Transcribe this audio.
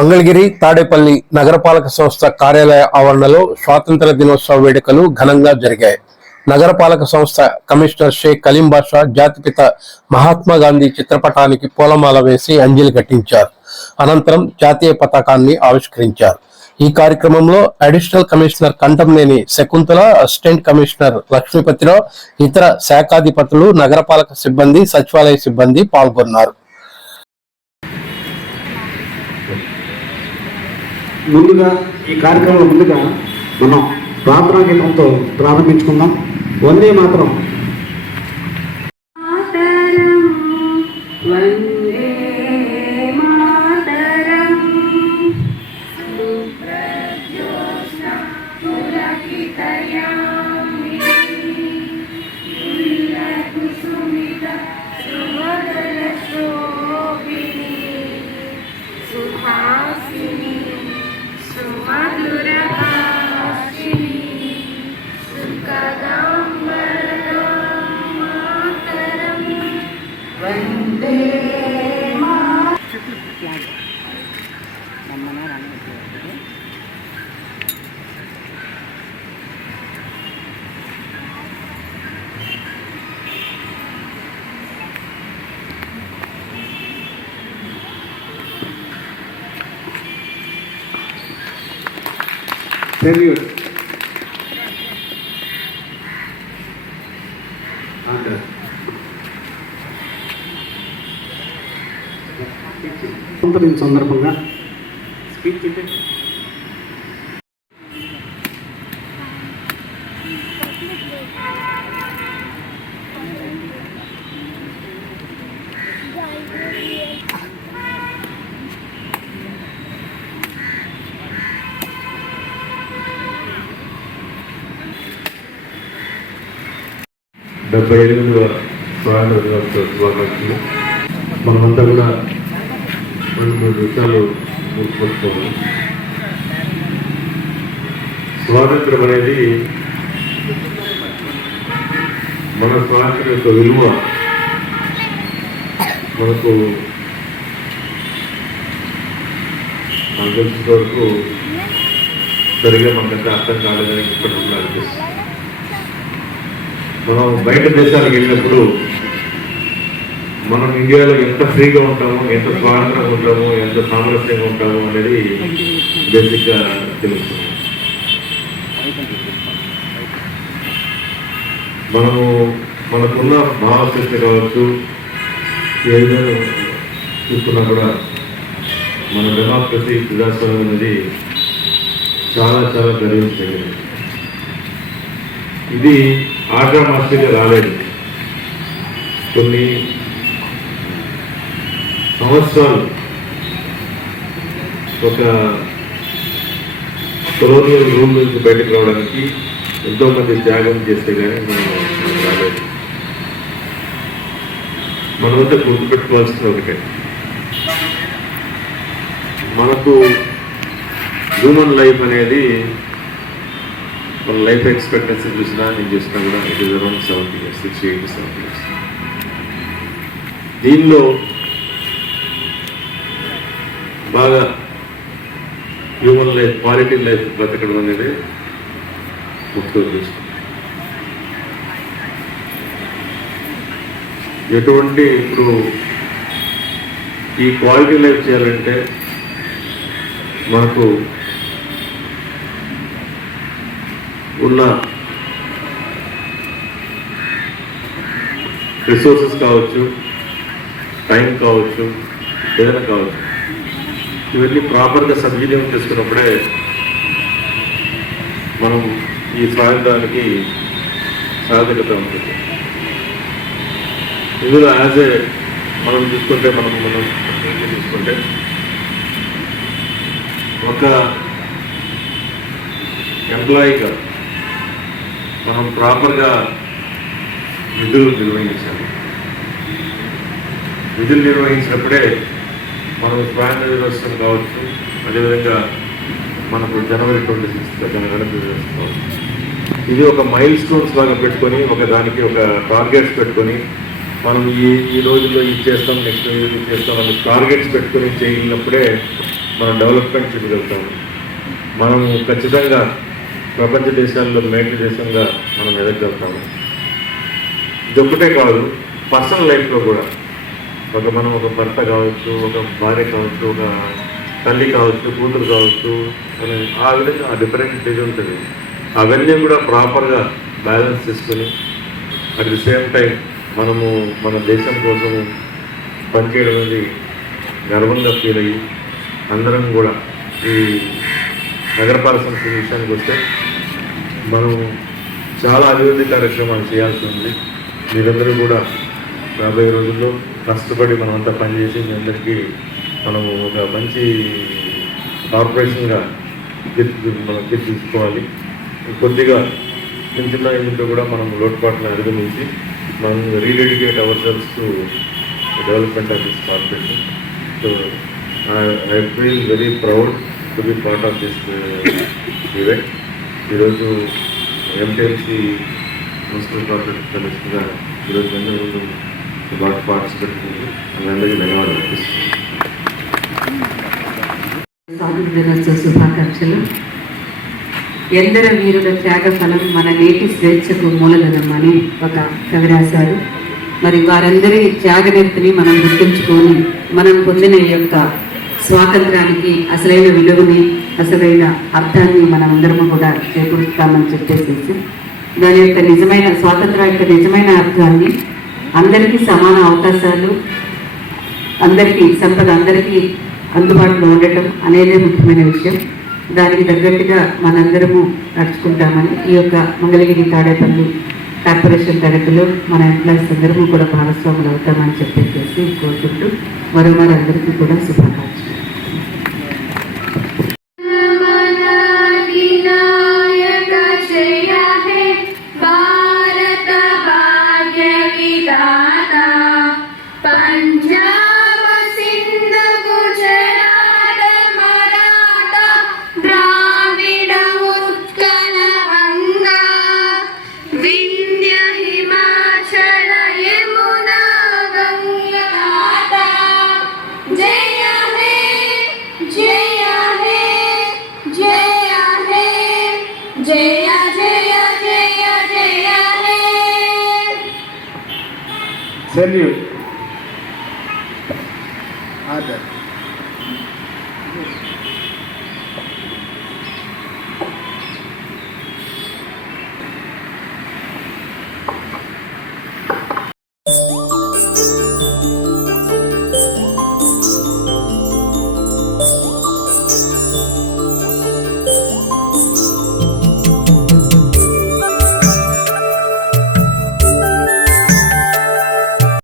మంగళగిరి తాడేపల్లి నగరపాలక సంస్థ కార్యాలయ ఆవరణలో స్వాతంత్ర దినోత్సవ వేడుకలు ఘనంగా జరిగాయి. నగరపాలక సంస్థ కమిషనర్ షేక్ కలీం బాషా జాతిపిత మహాత్మా గాంధీ చిత్రపటానికి పూలమాల వేసి అంజలి ఘటించారు అనంతరం జాతీయ పతాకాన్ని ఆవిష్కరించారు. ఈ కార్యక్రమంలో additional commissioner Kantamneni Shakuntala assistant commissioner Lakshmipathi Rao ఇతర శాఖాధిపతులు నగరపాలక సిబ్బంది సచివాలయ సిబ్బంది పాల్గొన్నారు. ముందుగా ఈ కార్యక్రమంలో ముందుగా మనం ప్రార్థనా గీతంతో ప్రారంభించుకుందాం. వందే మాత్రం. స్వాతంత్ర దిన సందర్భంగా. స్పీచ్ డెబ్బై ఎనిమిదవ స్వాతంత్ర దినోత్సవ శుభాకాంక్షలు మనమంతా కూడా రెండు మూడు విషయాలు గుర్తుపెట్టుకోవాలి. స్వాతంత్రం అనేది మన స్వాతంత్రం యొక్క విలువ మనకు నాకు తెలిసిన వరకు సరిగా మనకంటే అర్థం కాలేదని ఇప్పటి నాకు అనిపిస్తుంది. మనం బయట దేశాలకు వెళ్ళినప్పుడు మనం ఇండియాలో ఎంత ఫ్రీగా ఉంటామో ఎంత స్వాతంత్రంగా ఉంటామో ఎంత సామరస్యంగా ఉంటామో అనేది బేసిక్గా తెలుస్తుంది. మనము మనకున్న భావశక్తి కావచ్చు ఏదైనా చూస్తున్నా కూడా మన డెమోక్రసీ ప్రజాస్వామ్యం అనేది చాలా చాలా గర్వించదగినది. ఇది ఆగ్రమాస్తిగా రాలేదు. కొన్ని సంవత్సరాలు ఒక కొలోనియల్ రూల్ నుంచి బయటకు రావడానికి ఎంతోమంది త్యాగం చేస్తే కానీ మనం రాలేదు. మన వద్ద గుర్తుపెట్టుకోవాల్సిన ఒకటే. మనకు హ్యూమన్ లైఫ్ అనేది మన లైఫ్ ఎక్స్పెక్టెన్సీ చూసినా నేను చూసినా కూడా it is around seventy years sixty eighty seventy years దీనిలో బాగా హ్యూమన్ లైఫ్ క్వాలిటీ లైఫ్ బ్రతకడం అనేది ముఖ్యం ఉద్దేశం ఎటువంటి ఇప్పుడు ఈ క్వాలిటీ లైఫ్ చేయాలంటే మనకు ఉన్న రిసోర్సెస్ కావచ్చు టైం కావచ్చు ఏదైనా కావచ్చు. ఇవన్నీ ప్రాపర్గా సద్వినియోగం చేసుకున్నప్పుడే మనం ఈ సాయుధానికి సాధకత ఉంటుంది ఇందులో యాజ్ ఏ మనం చూసుకుంటే మనం మనం చూసుకుంటే ఒక ఎంప్లాయీగా మనం ప్రాపర్గా విధులు నిర్వహించాలి. విధులు నిర్వహించినప్పుడే మనం స్వాతంత్ర దినోత్సవం కావచ్చు అదేవిధంగా మనకు జనవరి ట్వంటీ సిక్స్త్ గణతంత్ర దినోత్సవం కావచ్చు. ఇది ఒక మైల్ స్టోన్స్ లాగా పెట్టుకొని ఒక దానికి ఒక టార్గెట్స్ పెట్టుకొని మనం ఈ ఈ రోజుల్లో ఇది చేస్తాం నెక్స్ట్ ఇది చేస్తాం అనే టార్గెట్స్ పెట్టుకొని చేయనప్పుడే మనం డెవలప్మెంట్ చూపగలుగుతాము. మనం ఖచ్చితంగా ప్రపంచ దేశాల్లో మేటి దేశంగా మనం ఎదగలుగుతాము. ఇది ఒక్కటే కాదు పర్సనల్ లైఫ్లో కూడా. ఒక మనం ఒక భర్త కావచ్చు ఒక భార్య కావచ్చు ఒక తల్లి కావచ్చు కూతురు కావచ్చు అని ఆ విధంగా ఆ డిఫరెంట్ స్టేజ్ ఉంటుంది. అవన్నీ కూడా ప్రాపర్గా బ్యాలెన్స్ చేసుకొని అట్ ది సేమ్ టైం మనము మన దేశం కోసం పనిచేయడం అనేది గర్వంగా ఫీల్ అయ్యి అందరం కూడా ఈ నగరపాలక సంస్థ విషయానికి వస్తే మనం చాలా అభివృద్ధి కార్యక్రమాలు చేయాల్సి ఉంది. మీరందరూ కూడా రాబోయే రోజుల్లో కష్టపడి మనమంతా పనిచేసి మీ అందరికీ మనము ఒక మంచి కార్పొరేషన్గా తీర్చి మనం తీసుకోవాలి కొద్దిగా చిన్న చిన్న కూడా మనం లోటుపాట్లను అధిగమించి మనం rededicate ourselves to development of this corporation. So I feel very proud to be part of this event ఈరోజు ఎంటీఎల్సి మున్సిపల్ కార్పొరేషన్ కలిసిగా ఈరోజు అందరూ బాగా పార్టిసిపేట్ చేసి అందరికీ ధన్యవాదాలు అర్పిస్తున్నాను స్వాతంత్ర దినోత్సవ శుభాకాంక్షలు. ఎందర వీరుల త్యాగ ఫలం మన నేటి స్వేచ్ఛకు మూలధనం ఒక కవి రాశారు మరి వారందరి త్యాగనిరతిని మనం గుర్తుంచుకొని మనం పొందిన యొక్క స్వాతంత్రానికి అసలైన విలువని అసలైన అర్థాన్ని మనం అందరము కూడా చేకూరుస్తామని చెప్పేసి దాని యొక్క నిజమైన స్వాతంత్రం యొక్క నిజమైన అర్థాన్ని అందరికీ సమాన అవకాశాలు అందరికీ సంపద అందరికీ అందుబాటులో ఉండటం అనేది ముఖ్యమైన విషయం. దానికి తగ్గట్టుగా మనందరము నడుచుకుంటామని ఈ యొక్క మంగళగిరి తాడేపల్లి కార్పొరేషన్ తరగతిలో మన ఎంప్లాయీస్ అందరము కూడా భాగస్వాములు అవుతామని చెప్పేసి కోరుకుంటూ మరోమారు అందరికీ కూడా శుభాకాంక్షలు. ya. Salute order